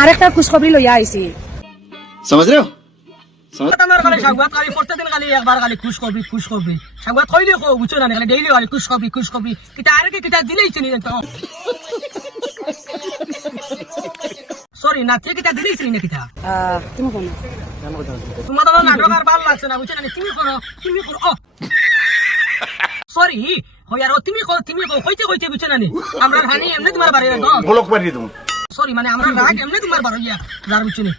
আরেকটা খুশখবরি লইয়া আইছি। समझ रहे हो আমার খালি সাংবাদ খালি প্রত্যেকদিন খালি একবার খালি খুশখবরি সাংবাদ কইলে কো বুঝছো না খালি ডেইলি খালি খুশখবরি কিতা আরে কি কিতা দিলেই চিনি তো সরি না ঠিক কিতা দিলেই চিনি না কিতা তুমি কোন তোমার তো নাটক আর ভালো লাগছে না বুঝছো না তুমি করো ও সরি হইয়ার তুমি কইতে বুঝছো না আমরা হানি এমনি তোমার বাড়ি না ब्लॉक मारिए तुम সরি মানে আমরা রাগ এমনি তোমার বাড়ি গিয়া যার বুঝছো না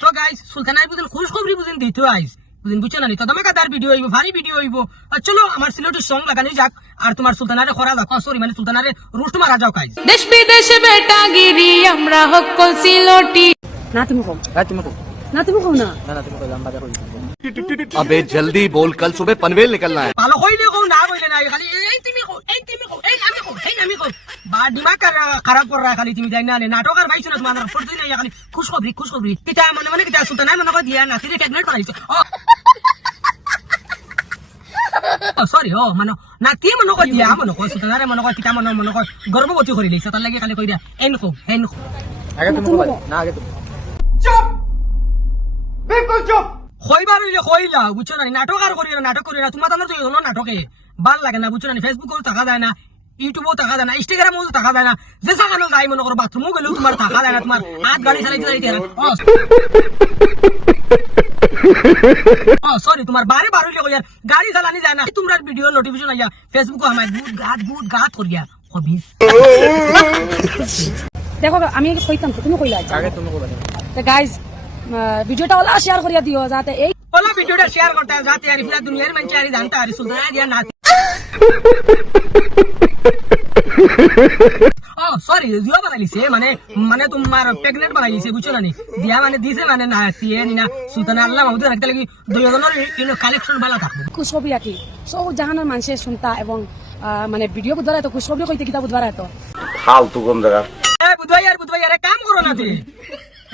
তো গাইস সুলতানাই বুঝেন খুশখবরি বুঝেন দিতে আইস বুঝেন বুঝছো না তো ধামাকাদার ভিডিও হইব ভারী ভিডিও হইব আর চলো আমার সিলেটের সং লাগানি যাক আর তোমার সুলতানারে খরা দেখো সরি মানে সুলতানারে রোস্ট মারা যাও গাইস দেশ বিদেশে বেটাগিরি আমরা হকল সিলটি না তুমি কম না তুমি কম না अबे जल्दी बोल कल सुबह पनवेल निकलना है ভালো কইলে কও না কইলে না খালি এই তুমি কও এই আমি কও বা দিমাগ খারাপ করে রাখা খালি তুমি যাই না নাটক আর ভাইছো না তোমার ফটো নাই খালি খুশখবরি কিতা মানে কিতা সুলতানা মনে কই দিয়া নাতিরে প্রেগন্যান্ট বানাইছো ও সরি ও মানে নাতি মনে কই দিয়া মনে কই সুলতানারে মনে কই কিতা মনে কই গর্ভবতী করে দিছ তার লাগি খালি কই দিয়া এন কও आगे तुमको ना आगे तुम কইবার হইলে কইলা বুঝছো না নাটক আর করি না তোমার তো তো নাটকে ভাল লাগে না বুঝছো না ফেসবুকেও টাকা যায় না ইউটিউবেও টাকা যায় না ইনস্টাগ্রামেও টাকা যায় না যে সাকানো যাই মনে করো বাথরুমেও গেলেও তোমার টাকা যায় না তোমার হাত গাড়ি চালাইতে সরি তোমার বারে হইলে কইয়ার গাড়ি চালানি যায় না তোমরা ভিডিও নোটিফিকেশন আইয়া ফেসবুকে আমার গুড গাত করিয়া কবিস দেখো আমি কইতাম তো তুমি কইলা आगे तुमको তো গাইস ভিডিওটা ওলা শেয়ার করিয়া দিও যাতে এই ওলা ভিডিওটা শেয়ার করতে যাতে আর পুরা দুনিয়ার মানুষ আর জানতে আর সুলতানা দিয়া না ও সরি জিও বানাইছে মানে তোমার প্রেগন্যান্ট বানাইছে বুঝছো না দিয়া মানে দিছে মানে না দিয়ে না সুলতানা আল্লাহ মাহমুদ রাখতে লাগি দুইজনের ইনো কালেকশন ভালো থাকবে খুশখবরি আকি সব জাহানের মানুষের শুনতা এবং মানে ভিডিও বুধবার তো খুশখবরি কইতে কিতা বুধবার তো फालतू कम जगह এ বুধবাই আরে কাম করো না তুই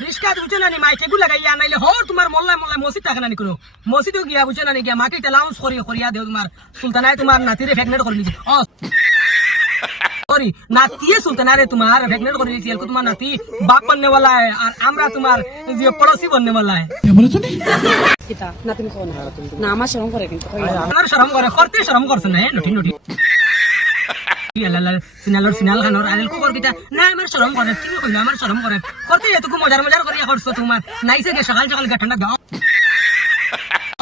রিস্কা বুঝছো না মাইকে গু লাগাইয়া নাইলে হো তোমার মোল্লায় মসজিদ থাকে না কোনো মসজিদও গিয়া বুঝছো না গিয়া মাকে লাউন্স করিয়া দেও তোমার সুলতানায় তোমার নাতিরে প্রেগন্যান্ট করে নিছে ও সরি নাতিয়ে সুলতানারে তোমার প্রেগন্যান্ট করে নিছে তোমার নাতি বাপ बनने वाला है और আমরা তোমার যে পড়োসি बनने वाला है কিতা না তুমি কও না আমার শরম করে কিন্তু আমার শরম করে করতে শরম করছ না নটি সিনাল খানোর আরেল কো করকিটা না আমার শরম করে তুমি কইলা আমার শরম করে করতে এতটুকু মজার করিয়া করছো তোমার নাইছে যে সকাল ঠান্ডা দাও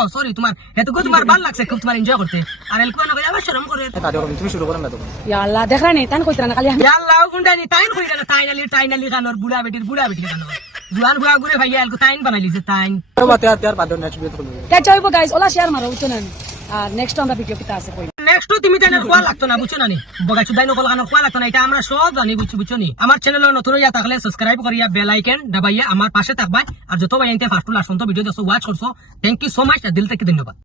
ও সরি তোমার এতটুকু তোমার ভালো লাগছে খুব তোমার এনজয় করতে আরেল কো না কইলা আমার শরম করে तुम शुरू करो ना तो ইয়া আল্লাহ দেখরা নি তান কইতরা না খালি ইয়া আল্লাহ কোনটা নি তাইন কইরা না তাইনালি খানোর বুড়া বেটি খানোর জুয়ান বুড়া গুরে ভাইয়া এলকো তাইন বানাইলিছে তাইন बात यार बाद नेक्स्ट वीडियो तो কে চাইবো গাইস ওলা শেয়ার মারো বুঝছো না আর নেক্সট আমরা ভিডিও কিতা আছে কই নেক্সট তুমি জানার খোয়া লাগতো না বুঝছো না বগাচু দাইনো কল খানোর খোয়া লাগতো না এটা আমরা সব জানি বুঝছো নি আমার চ্যানেলে নতুন হইয়া থাকলে সাবস্ক্রাইব করিয়া বেল আইকন দাবাইয়া আমার পাশে থাকবা আর যত ভাই এনতে ফার্স্ট লাস্ট পর্যন্ত ভিডিও দেখছো ওয়াচ করছো থ্যাংক ইউ সো মাচ দিল থেকে ধন্যবাদ।